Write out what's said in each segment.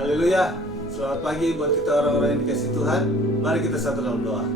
Haleluya. Selamat pagi buat kita orang-orang yang dikasih Tuhan. Mari kita satu dalam doa.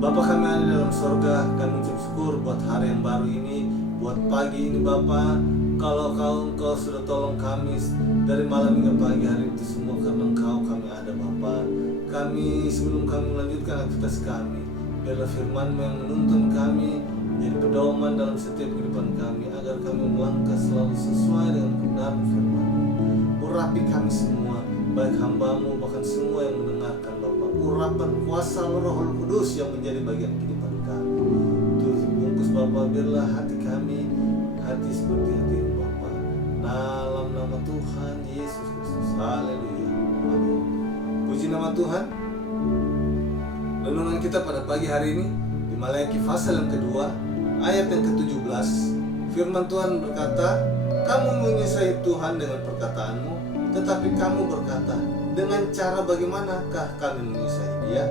Bapa kami ada dalam sorga, kami ucap syukur buat hari yang baru ini, buat pagi ini Bapa. Kalau Engkau sudah tolong kami dari malam hingga pagi hari itu semua karena Engkau kami ada Bapa. Kami sebelum kami melanjutkan aktivitas kami, biarlah firman-Mu yang menuntun kami menjadi pedoman dalam setiap kehidupan kami, agar kami melangkah selalu sesuai dengan kebenaran firman-Mu. Urapi kami semua, baik hamba-Mu bahkan semua yang mendengarkan Bapak. Urapan kuasa Roh Kudus yang menjadi bagian kehidupan kami. Terus bungkus Bapak, biarlah hati kami hati seperti hati-Mu Bapak. Dalam nama Tuhan Yesus Kristus. Haleluya. Amin. Puji nama Tuhan. Renungan kita pada pagi hari ini di Maleakhi pasal yang kedua, ayat yang ke-17. Firman Tuhan berkata, "Kamu menyesai Tuhan dengan perkataanmu, tetapi kamu berkata, dengan cara bagaimanakah kami menyesai Dia?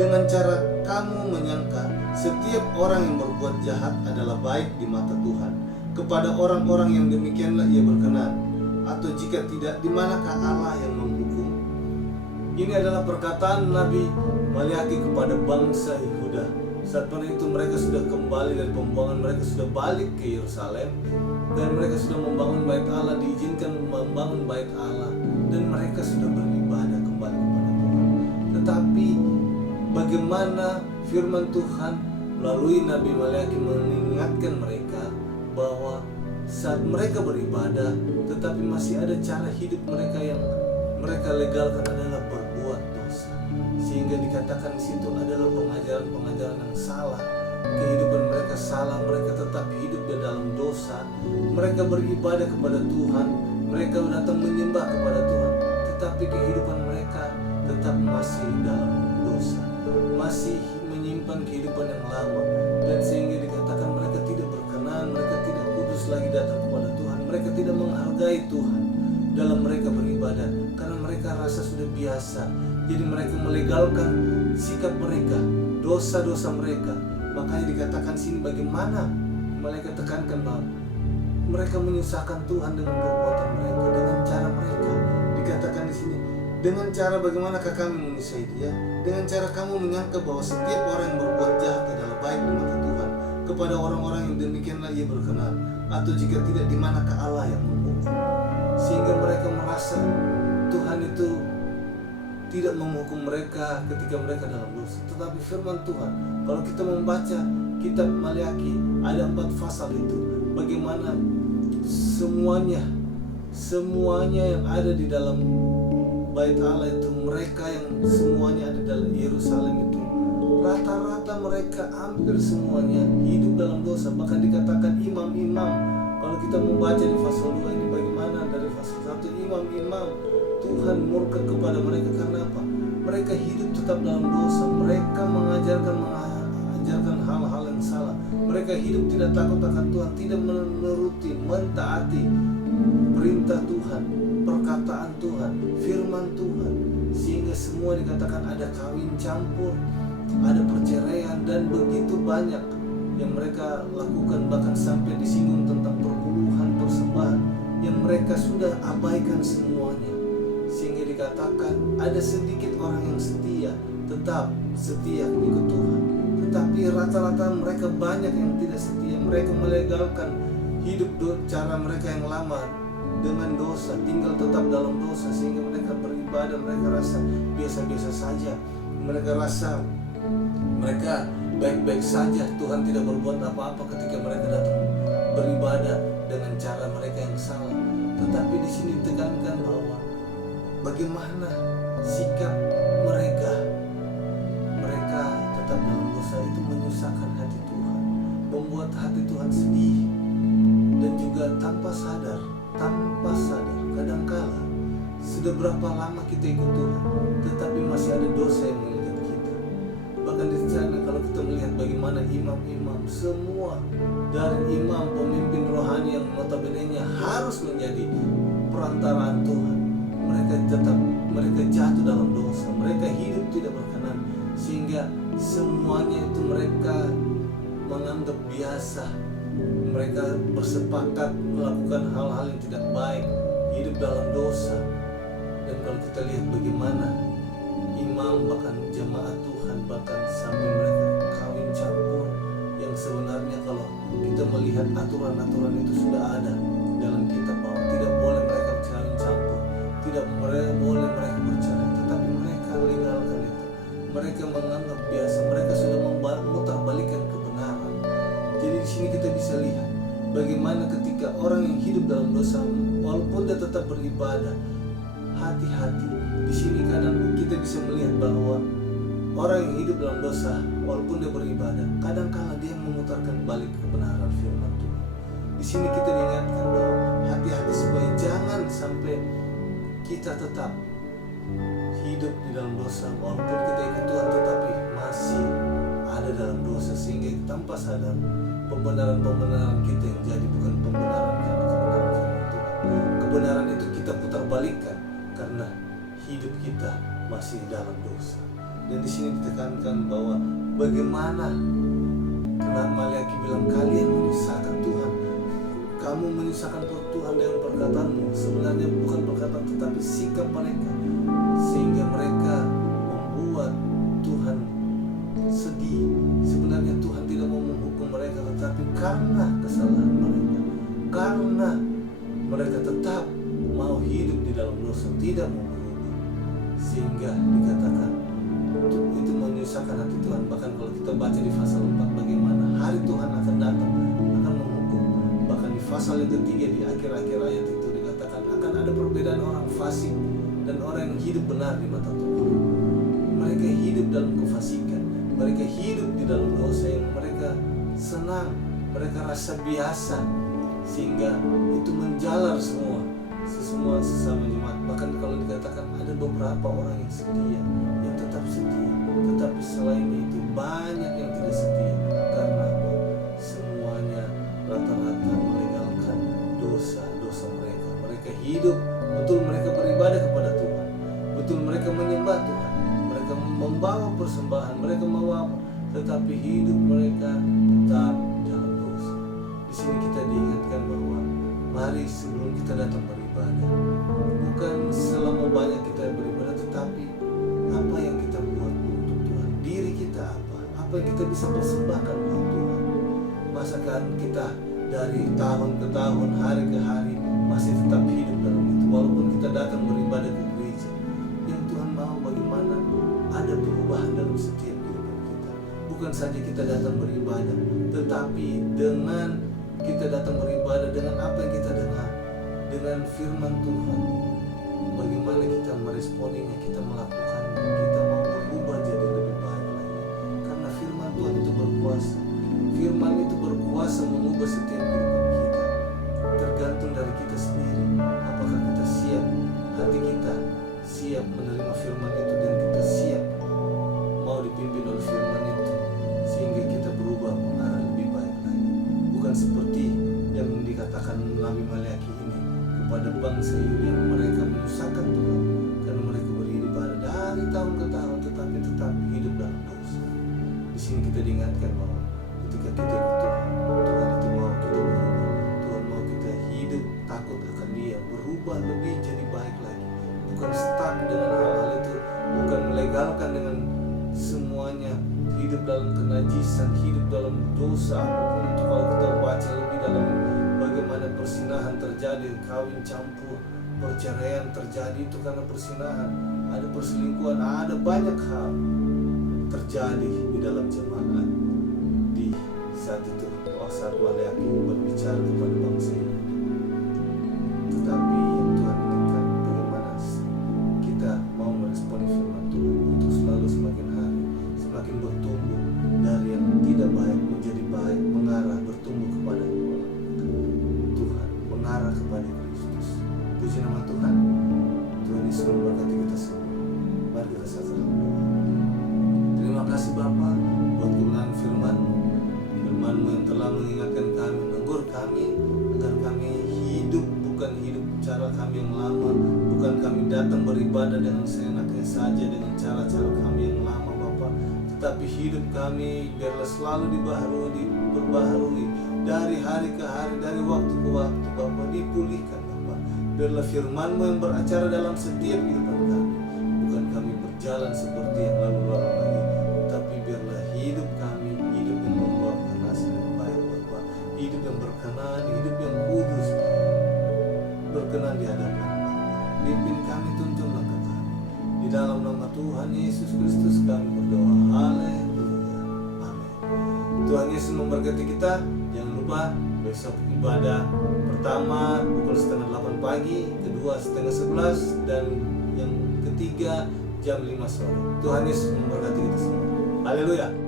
Dengan cara kamu menyangka setiap orang yang berbuat jahat adalah baik di mata Tuhan. Kepada orang-orang yang demikianlah Ia berkenan. Atau jika tidak, di manakah Allah yang menghukum?" Ini adalah perkataan Nabi Maleakhi kepada bangsa Yehuda. Saat itu mereka sudah kembali dari pembuangan, mereka sudah balik ke Yerusalem, dan mereka sudah membangun bait Allah, diizinkan membangun bait Allah, dan mereka sudah beribadah kembali kepada Tuhan. Tetapi bagaimana firman Tuhan melalui Nabi Maleakhi mengingatkan mereka bahwa saat mereka beribadah, tetapi masih ada cara hidup mereka yang mereka legalkan adalah berbuat dosa. Sehingga dikatakan di situ adalah pengajaran-pengajaran yang salah. Kehidupan mereka salah, mereka tetap hidup di dalam dosa. Mereka beribadah kepada Tuhan, mereka datang menyembah kepada Tuhan, tetapi kehidupan mereka tetap masih dalam dosa, masih menyimpan kehidupan yang lama. Dan sehingga dikatakan mereka tidak berkenan, mereka tidak kudus lagi datang kepada Tuhan, mereka tidak menghargai Tuhan dalam mereka beribadah, karena mereka rasa sudah biasa. Jadi mereka melegalkan sikap mereka, dosa-dosa mereka. Makanya dikatakan sini bagaimana mereka tekankan bahwa mereka menyusahkan Tuhan dengan perbuatan mereka, dengan cara mereka. Dikatakan di sini, dengan cara bagaimanakah kami menyusahai Dia? Dengan cara kamu menyangka bahwa setiap orang yang berbuat jahat adalah baik di mata Tuhan. Kepada orang-orang yang demikianlah Ia berkenan. Atau jika tidak, di manakah Allah yang menghukum? Sehingga mereka merasa Tuhan itu tidak menghukum mereka ketika mereka dalam dosa. Tetapi firman Tuhan, kalau kita membaca kitab Maleakhi, ada 4 pasal itu, bagaimana semuanya yang ada di dalam bait Allah itu, mereka yang semuanya ada dalam Yerusalem itu, rata-rata mereka hampir semuanya hidup dalam dosa. Bahkan dikatakan imam-imam, kalau kita membaca di pasal 2 ini bagaimana dari pasal 1, imam-imam Tuhan murka kepada mereka karena apa? Mereka hidup tetap dalam dosa. Mereka mengajarkan hal-hal yang salah. Mereka hidup tidak takut akan Tuhan, tidak menuruti, mentaati perintah Tuhan, perkataan Tuhan, firman Tuhan. Sehingga semua dikatakan ada kawin campur, ada perceraian, dan begitu banyak yang mereka lakukan. Bahkan sampai disinggung tentang perpuluhan, persembahan yang mereka sudah abaikan semuanya. Sehingga dikatakan ada sedikit orang yang setia, tetap setia mengikut Tuhan. Tetapi rata-rata mereka banyak yang tidak setia. Mereka melegalkan hidup cara mereka yang lama dengan dosa, tinggal tetap dalam dosa. Sehingga mereka beribadah, mereka rasa biasa-biasa saja. Mereka rasa mereka baik-baik saja. Tuhan tidak berbuat apa-apa ketika mereka datang beribadah dengan cara mereka yang salah. Tetapi di sini ditekankan bahwa bagaimana sikap mereka tetap dalam dosa itu menyusahkan hati Tuhan, membuat hati Tuhan sedih, dan juga tanpa sadar kadangkala sudah berapa lama kita ikut Tuhan, tetapi masih ada dosa yang mengingat kita. Bahkan di sana kalau kita melihat bagaimana imam-imam, semua dari imam pemimpin rohani yang notabene-nya harus menjadi perantaraan Tuhan, mereka jatuh dalam dosa, mereka hidup tidak berkenan, sehingga semuanya itu mereka menganggap biasa. Mereka bersepakat melakukan hal-hal yang tidak baik, hidup dalam dosa. Dan kalau kita lihat bagaimana imam bahkan jemaat Tuhan bahkan sampai mereka kawin campur, yang sebenarnya kalau kita melihat aturan-aturan itu sudah ada dalam kitab bahwa tidak boleh mereka kawin campur, tidak boleh mereka bercerai, tetapi mereka legalkan itu. Mereka menganggap biasa, mereka sudah memutarbalikkan kebenaran. Jadi di sini kita bisa lihat bagaimana ketika orang yang hidup dalam dosa, walaupun dia tetap beribadah, hati-hati. Di sini kadang kita bisa melihat bahwa orang yang hidup dalam dosa, walaupun dia beribadah, kadang-kala dia memutarkan balik kebenaran firman Tuhan. Di sini kita diingatkan bahwa hati-hati supaya jangan sampai kita tetap hidup di dalam dosa, walaupun kita ikut Tuhan tetapi masih ada dalam dosa, sehingga tanpa sadar pembenaran kita yang jadi bukan pembenaran karena kebenaran firman Tuhan. Kebenaran itu kita putar balikkan karena hidup kita masih dalam dosa. Dan di sini ditekankan bahwa bagaimana karena Maliaki bilang kalian menyusahkan Tuhan, kamu menyusahkan Tuhan dengan perkataanmu. Sebenarnya bukan perkataan tetapi sikap mereka, sehingga mereka membuat Tuhan sedih. Sebenarnya Tuhan tidak mau menghukum mereka, tetapi karena kesalahan mereka, karena mereka tetap mau hidup di dalam dosa, tidak mau berubah, sehingga dikatakan itu menyusahkan hati Tuhan. Bahkan kalau kita baca di pasal 4 bagaimana hari Tuhan akan datang, akan menghukum. Bahkan di pasal yang ketiga di akhir-akhir ayat itu dikatakan akan ada perbedaan orang fasik dan orang yang hidup benar di mata Tuhan. Mereka hidup dalam kefasikan, mereka hidup di dalam dosa yang mereka senang, mereka rasa biasa, sehingga itu menjalar semua sesama jemaat. Bahkan kalau dikatakan ada beberapa orang yang setia, yang tetap setia, tetapi selain itu banyak yang tidak setia. Karena apa? Semuanya rata-rata melegalkan dosa-dosa mereka. Mereka hidup, betul mereka beribadah kepada Tuhan, betul mereka menyembah Tuhan, mereka membawa persembahan, mereka membawa, tetapi hidup mereka tetap dalam dosa. Di sini kita diingatkan bahwa mari sebelum kita datang beribadah, bukan selama banyak kita beribadah, tetapi apa yang kita buat untuk Tuhan, diri kita apa yang kita bisa persembahkan untuk Tuhan. Masakan kita dari tahun ke tahun, hari ke hari masih tetap hidup dalam itu, walaupun kita datang beribadah ke gereja. Yang Tuhan mau bagaimana ada perubahan dalam setiap kehidupan kita. Bukan saja kita datang beribadah, tetapi dengan kita datang beribadah dengan apa yang kita dengar, dengan firman Tuhan, bagaimana kita meresponinya, kita melakukannya, kita mau berubah jadi lebih baik lagi. Karena firman Tuhan itu berkuasa, firman itu berkuasa mengubah setiap kehidupan kita. Tergantung dari kita sendiri, apakah kita siap, hati kita siap menerima firman itu, dan kita siap mau dipimpin oleh firman itu, sehingga kita berubah mengarah lebih baik lagi. Bukan seperti yang dikatakan Nabi Maliaki ini kepada bangsa Yahudi yang mereka menyusahkan Tuhan karena mereka beribadah dari tahun ke tahun tetapi tetap hidup dalam dosa. Di sini kita diingatkan bahwa ketika kita ikut Tuhan, Tuhan itu mau kita berubah, Tuhan mau kita hidup takut akan Dia, berubah lebih jadi baik lagi. Bukan stuck dengan hal-hal itu, bukan melegalkan dengan semuanya, hidup dalam kenajisan, hidup dalam dosa. Apapun itu, kalau kita baca lebih dalam bagaimana persinahan terjadi, kawin campur, perceraian terjadi itu karena persinahan, ada perselingkuhan, ada banyak hal terjadi di dalam jemaat. Di saat itu saat Maliaki berbicara kepada bangsa ini, tetapi yang Tuhan inginkan bagaimana kita mau meresponi firman Tuhan untuk selalu semakin hari semakin bertumbuh dari yang tidak baik menjadi baik, mengarah bertumbuh kepada Tuhan, mengarah kepada Kristus. Puji nama Tuhan. Tuhan Yesus memberkati kita semua. Mari kita sama-sama berdoa. Terima kasih Bapa buat kebenaran firman-Mu yang telah mengingatkan kami, menegur kami agar kami hidup bukan hidup cara kami yang lama, bukan kami datang beribadah dengan seenaknya saja dengan cara-cara kami yang lama Bapa, tetapi hidup kami biarlah selalu diperbaharui dari hari ke hari, dari waktu ke waktu Bapa, dipulihkan Bapa. Biarlah firman-Mu yang beracara dalam setiap kehidupan berjalan seperti yang lalu-lalu lagi, tapi biarlah hidup kami hidup yang membuahkan hasil yang baik Bapa, hidup yang berkenan, hidup yang kudus, berkenan di hadapan Bapa. Pimpin kami, tuntun langkah kami. Di dalam nama Tuhan Yesus Kristus kami berdoa. Haleluya. Amin. Tuhan Yesus memberkati kita. Jangan lupa besok ibadah pertama pukul 7:30 pagi, kedua 10:30, dan yang ketiga jam 5 sore. Tuhan Yesus memberkati kita semua. Haleluya.